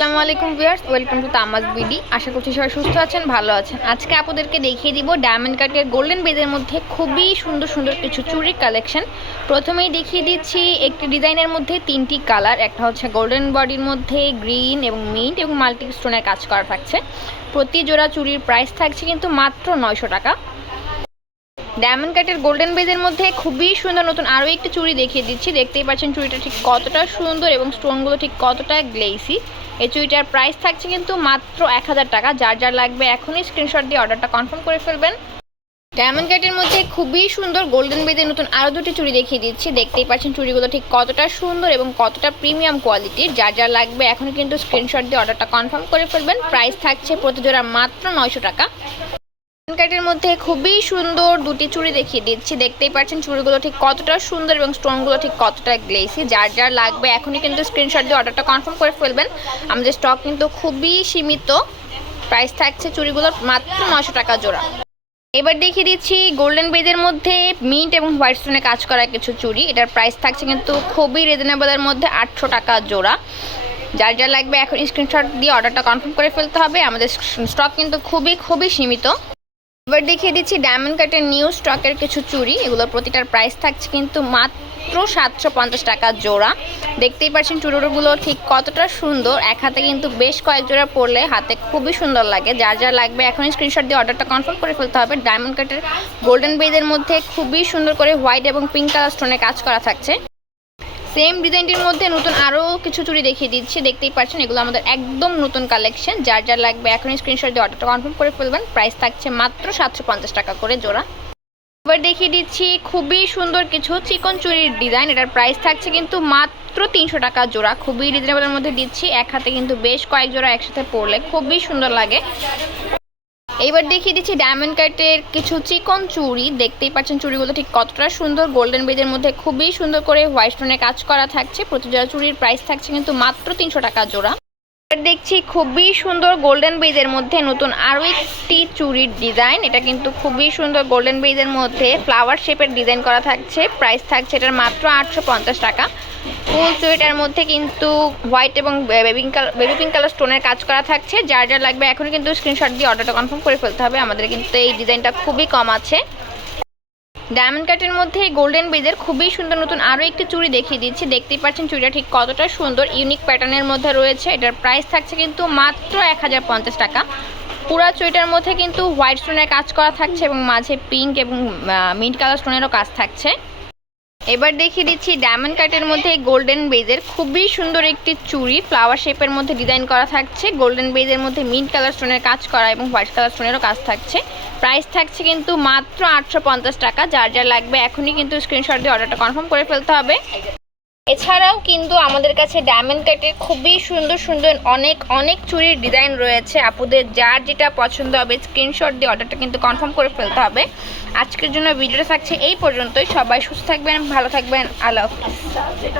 আসসালামু আলাইকুম viewers, welcome to তামাজ BD. আশা করছি সবাই সুস্থ আছেন, ভালো আছেন। আজকে আপনাদেরকে দেখিয়ে দিব ডায়মন্ড কাটের গোল্ডেন বেজের মধ্যে খুবই সুন্দর সুন্দর কিছু চুড়ির কালেকশন। প্রথমেই দেখিয়ে দিচ্ছি একটি ডিজাইনের মধ্যে তিনটি কালার, একটা হচ্ছে গোল্ডেন বডির মধ্যে গ্রিন এবং মিন্ট এবং মাল্টি স্টোনের কাজ করা থাকছে। প্রতি জোড়া চুড়ির প্রাইস থাকছে কিন্তু মাত্র 900 টাকা। ডায়মন্ড কাটের গোল্ডেন বেজের মধ্যে খুবই সুন্দর নতুন আরও একটি চুড়ি দেখিয়ে দিচ্ছি। দেখতেই পাচ্ছেন চুড়িটা ঠিক কতটা সুন্দর এবং স্টোনগুলো ঠিক কতটা গ্লেসি। এই চুড়িটার প্রাইস থাকছে কিন্তু মাত্র 1000 টাকা। যার যার লাগবে এখনই স্ক্রিনশট দিয়ে অর্ডারটা কনফার্ম করে ফেলবেন। ডায়মন্ড কাটের মধ্যে খুবই সুন্দর গোল্ডেন বেজের নতুন আরও দুটি চুড়ি দেখিয়ে দিচ্ছি। দেখতেই পাচ্ছেন চুড়িগুলো ঠিক কতটা সুন্দর এবং কতটা প্রিমিয়াম কোয়ালিটির। যার যার লাগবে এখনই কিন্তু স্ক্রিনশট দিয়ে অর্ডারটা কনফার্ম করে ফেলবেন। প্রাইস থাকছে প্রতি জোড়া মাত্র 900 টাকা। কাটের মধ্যে খুবই সুন্দর দুটি চুড়ি দেখিয়ে দিচ্ছি। দেখতেই পাচ্ছেন চুড়িগুলো ঠিক কতটা সুন্দর এবং স্টোনগুলো ঠিক কতটা গ্লেসি। যার যার লাগবে এখনই কিন্তু স্ক্রিনশট দিয়ে অর্ডারটা কনফার্ম করে ফেলবেন। আমাদের স্টক কিন্তু খুবই সীমিত। প্রাইস থাকছে চুড়িগুলোর মাত্র 900 টাকা জোড়া। এবার দেখিয়ে দিচ্ছি গোল্ডেন বেজের মধ্যে মিন্ট এবং হোয়াইট স্টোনে কাজ করা কিছু চুড়ি। এটার প্রাইস থাকছে কিন্তু খুবই রিজনেবলের মধ্যে 800 টাকা জোড়া। যার যার লাগবে এখন স্ক্রিনশট দিয়ে অর্ডারটা কনফার্ম করে ফেলতে হবে। আমাদের স্টক কিন্তু খুবই সীমিত। এবার দেখিয়ে দিচ্ছি ডায়মন্ড কাটের নিউ স্টকের কিছু চুড়ি। এগুলোর প্রতিটার প্রাইস থাকছে কিন্তু মাত্র 750 টাকা জোড়া। দেখতেই পাচ্ছেন চুড়িগুলো ঠিক কতটা সুন্দর। এক হাতে কিন্তু বেশ কয়েক জোড়া পরলে হাতে খুবই সুন্দর লাগে। যার যার লাগবে এখন স্ক্রিনশট দিয়ে অর্ডারটা কনফার্ম করে ফেলতে হবে। ডায়মন্ড কাটের গোল্ডেন বেজের মধ্যে খুবই সুন্দর করে হোয়াইট এবং পিঙ্ক কালার স্টোনের কাজ করা থাকছে। সেম ডিজাইনটির মধ্যে নতুন আরও কিছু চুড়ি দেখিয়ে দিচ্ছি। দেখতেই পাচ্ছেন এগুলো আমাদের একদম নতুন কালেকশন। যার যার লাগবে এখনই স্ক্রিনশট দিয়ে অর্ডারটা কনফার্ম করে ফেলবেন। প্রাইস থাকছে মাত্র 750 টাকা করে জোড়া। এবার দেখিয়ে দিচ্ছি খুবই সুন্দর কিছু চিকন চুড়ির ডিজাইন। এটার প্রাইস থাকছে কিন্তু মাত্র 300 টাকা জোড়া। খুবই রিজনেবলের মধ্যে দিচ্ছি। এক হাতে কিন্তু বেশ কয়েক জোড়া একসাথে পরলে খুবই সুন্দর লাগে। এইবার দেখিয়ে দিচ্ছি ডায়মন্ড কাটের কিছু চিকন চুড়ি। দেখতেই পাচ্ছেন চুড়িগুলো ঠিক কতটা সুন্দর। গোল্ডেন বেজের মধ্যে খুবই সুন্দর করে হোয়াইট স্টোনের কাজ করা থাকছে। প্রতি জোড়া চুড়ির প্রাইস থাকছে কিন্তু মাত্র 300 টাকা জোড়া। দেখছি খুবই সুন্দর গোল্ডেন বেজের মধ্যে নতুন আরও একটি চুড়ির ডিজাইন। এটা কিন্তু খুবই সুন্দর গোল্ডেন বেজের মধ্যে ফ্লাওয়ার শেপের ডিজাইন করা থাকছে। প্রাইস থাকছে এটার মাত্র 850 টাকা। ফুল চুড়িটার মধ্যে কিন্তু হোয়াইট এবং বেবি পিঙ্ক কালার স্টোনের কাজ করা থাকছে। যার যার লাগবে এখনই কিন্তু স্ক্রিনশট দিয়ে অর্ডারটা কনফার্ম করে ফেলতে হবে। আমাদের কিন্তু এই ডিজাইনটা খুবই কম আছে। ডায়মন্ড কাটের মধ্যে গোল্ডেন বেজের খুবই সুন্দর নতুন আরও একটি চুড়ি দেখিয়ে দিচ্ছি। দেখতেই পাচ্ছেন চুড়িটা ঠিক কতটা সুন্দর ইউনিক প্যাটার্নের মধ্যে রয়েছে। এটার প্রাইস থাকছে কিন্তু মাত্র 1050 টাকা। পুরা চুড়িটার মধ্যে কিন্তু হোয়াইট স্টোনের কাজ করা থাকছে এবং মাঝে পিঙ্ক এবং মিন্ট কালার স্টোনেরও কাজ থাকছে। এবার দেখিয়ে দিচ্ছি ডায়মন্ড কাটের মধ্যে গোল্ডেন বেজের খুবই সুন্দর একটি চুড়ি। ফ্লাওয়ার শেপের মধ্যে ডিজাইন করা থাকছে। গোল্ডেন বেজের মধ্যে মিন্ট কালার স্টোনের কাজ করা এবং হোয়াইট কালার স্টোনেরও কাজ থাকছে। প্রাইস থাকছে কিন্তু মাত্র 850 টাকা। যার যার লাগবে এখনই কিন্তু স্ক্রিনশট দিয়ে অর্ডারটা কনফার্ম করে ফেলতে হবে। এছাড়াও কিন্তু আমাদের কাছে ডায়মন্ড কাটের খুবই সুন্দর সুন্দর অনেক চুড়ির ডিজাইন রয়েছে। আপুদের যার যেটা পছন্দ হবে স্ক্রিনশট দিয়ে অর্ডারটা কিন্তু কনফার্ম করে ফেলতে হবে। আজকের জন্য ভিডিওটা থাকছে এই পর্যন্তই। সবাই সুস্থ থাকবেন, ভালো থাকবেন। আল্লাহ হাফেজ।